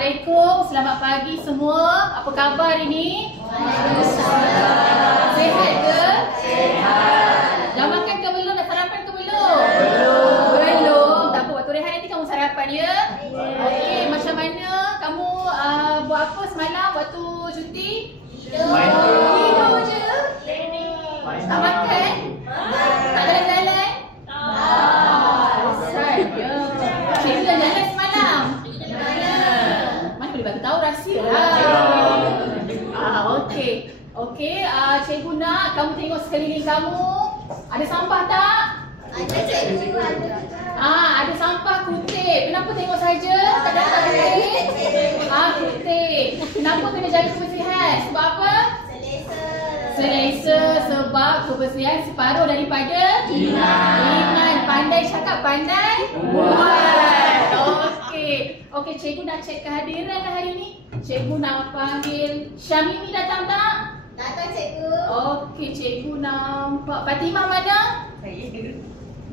Assalamualaikum, selamat pagi semua. Apa khabar hari ni? Sihat ke? Sihat. Dah makan ke belum? Dah sarapan ke belum? Belum. Tak apa, waktu rehat nanti kamu sarapan ya? Okey, macam mana kamu buat apa semalam waktu cuti? Tidur je? Tak makan? Tak jalan-jalan? Bosan ya. Cikgu dah jalan semalam? Mana boleh bagi tahu rahsia lah. Okey, cikgu nak kamu tengok sekeliling kamu. Ada sampah tak? Ada cikgu, ada. Ada sampah kutip. Kenapa tengok saja? Tak dapat kutip? Kutip. Kenapa kena jaga kebersihan? Sebab apa? Selesa. Sebab kebersihan separuh daripada iman. Pandai cakap, pandai buat. Okey, cikgu nak cek kehadiran hari ni. Cikgu nak panggil Syamimi, datang tak? Datang cikgu. Okey, cikgu nampak. Fatimah mana?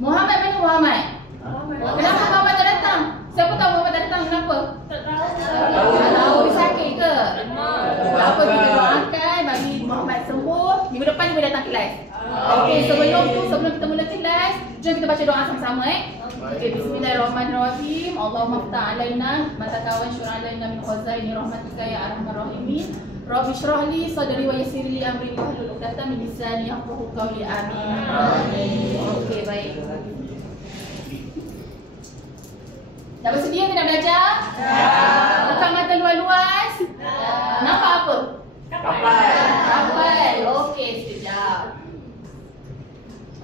Muhammad mana Muhammad? Kenapa Muhammad tak datang? Siapa tahu Muhammad tak datang? Kenapa? Tak tahu. Dia sakit ke? Tak apa, kita doakan bagi Muhammad sembuh. Minggu depan dia boleh datang kelas. Okey, sebelum kita mula kelas, jom kita baca doa sama-sama Okey, bismillahirrahmanirrahim. Allahumma ftah alaina mata kawan syur'a alaina min khazaini rahmatika ya arhamar rahimin. Rabbi shrah li sadri wa yassir li amri wahlul 'uqdatam min lisani yafqahu qawli. Amin. Okey, baik. Dah bersedia ke nak belajar? Buka mata luas-luas. Nampak apa? Kapal. Okey, sekejap.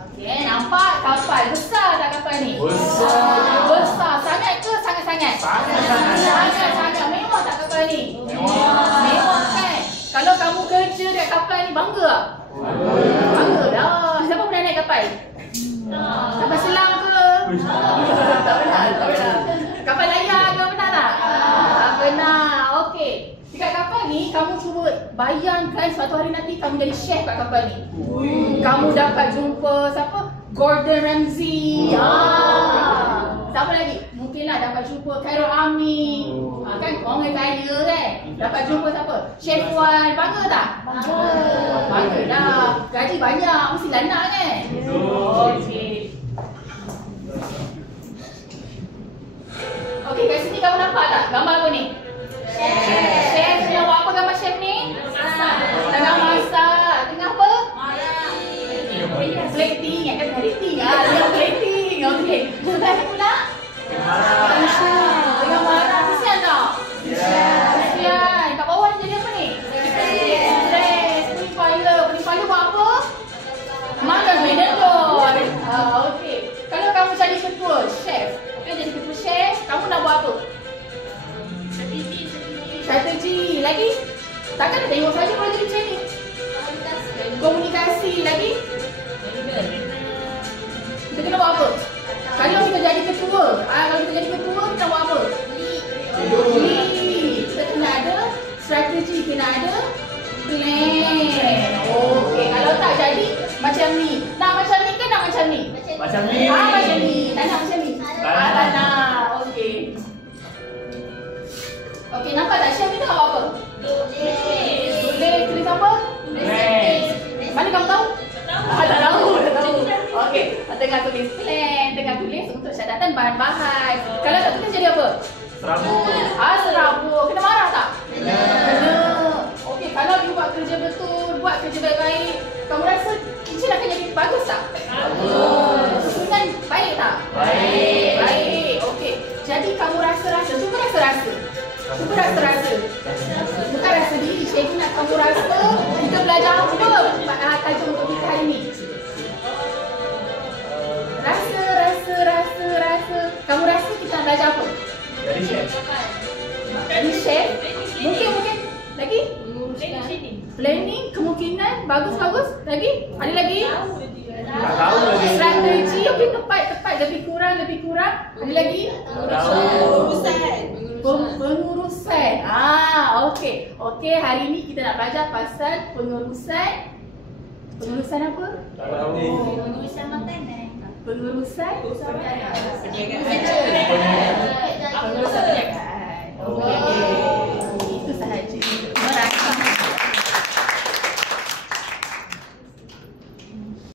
Okey, nampak kapal. Besar tak kapal ni? Besar. Sangat ke sangat-sangat? Sangat. Mewah tak kapal ni? Mewah kan? Kalau kamu kerja dekat kapal ni, bangga tak? Bangga dah. Siapa pernah naik kapal? Kapal selam ke? Tak pernah. Kapal layar ke, pernah tak? Tak pernah. Okey. Dekat kapal ni, kamu cuba bayangkan suatu hari nanti kamu jadi chef kat kapal ni. Kamu dapat jumpa siapa? Gordon Ramsay. Siapa lagi? Mungkinlah dapat jumpa Khairul Amin. Kan orang kaya kan? Dapat jumpa siapa? Chef Wan. Bangga tak? Bangga dah. Gaji banyak, mestilah nak kan? Okey. Okey, kat sini kamu nampak tak? Gambar apa ni? Chef. Yang buat apa gambar chef ni? Tengah masak. Tengah apa? Plating. Kan plating. Tengah plating. Okey. Sebelah ni pula? Tengah marah. Kesian tak? Kesian. Kat bawah ni jadi apa ni? Stress. Penimpala buat apa? Makan medador. Okey. Kalau kamu jadi ketua chef, jadi ketua chef, kamu nak buat apa? Strategi. Lagi? Takkan nak tengok saja kalau jadi macam ni. Komunikasi. Lagi? Kita kena buat apa? Kalau kita jadi ketua, kita buat apa? Lead. Kita kena ada strategi, kena ada plan. Okey, kalau tak jadi macam ni. Nak macam ni ke nak macam ni? Macam ni. Macam ni. Tak nak macam ni? Tak nak. Okey. Okey, nampak tak chef ni tengah buat apa? Tulis apa? Mana kamu tahu? Tak tahu. Okey, tengah tulis plan, tengah tulis untuk syadatan bahan-bahan. Kalau tak tulis jadi apa? Serabut. Serabut. Kena marah tak? Kena. Okey, kalau you buat kerja betul, buat kerja baik-baik, kamu rasa kitchen akan jadi bagus tak? Bagus. Susunan baik tak? Baik. Okey. Jadi kamu rasa-rasa, cuba rasa-rasa. Bukan rasa diri, cikgu nak kamu rasa. Kita belajar apa tajuk untuk kita hari ni? Rasa. Kamu rasa kita nak belajar apa? Jadi chef. Mungkin. Lagi? Planning, kemungkinan, bagus. Lagi? Ada lagi? Tak tahu lagi. Strategi, okey, tepat, lebih kurang. Ada lagi? Pengurusan. Okey, hari ni kita nak belajar pasal pengurusan. Pengurusan apa? Tak tahu. Pengurusan makanan. Pengurusan Perniagaan.